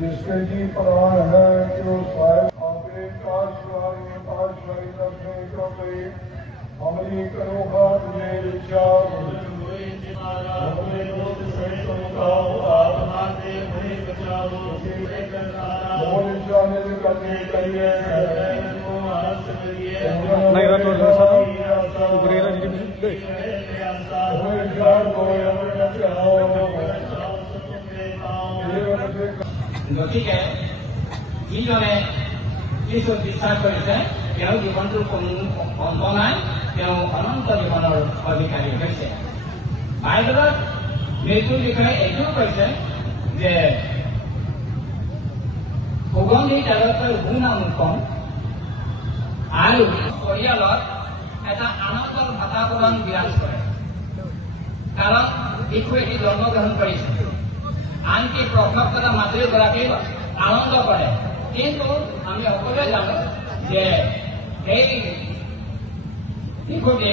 जिसके जी प्राण है जो साहेब आपे काशवारी पाशवारी दर्शन करते हमारी करो हाथ में इच्छा हमारे लोग सहित मुकाओ आत्मा से हमें बचाओ बोल इच्छा ने करने करिए नहीं रहा तो गुरेरा जी दे গতিকে যিজনে যীশুক বিশ্বাস কৰিছে তেওঁ জীৱনটোৰ কোনো অন্ত নাই, তেওঁ অনন্ত জীৱনৰ অধিকাৰী হৈছে। বাইবেলত মৃত্যুৰ বিষয়ে এইটোও কৈছে যে সুগন্ধি তেলতকৈ গুণাগুণ কম আৰু পৰিয়ালত এটা আনন্দৰ বাতাবৰণ বিৰাজ কৰে, কাৰণ শিশু এটি জন্মগ্ৰহণ কৰিছে। আনকি প্ৰসৱকতা মাতৃগৰাকী আনন্দ কৰে, কিন্তু আমি সকলোৱে জানো যে এই শিশুটি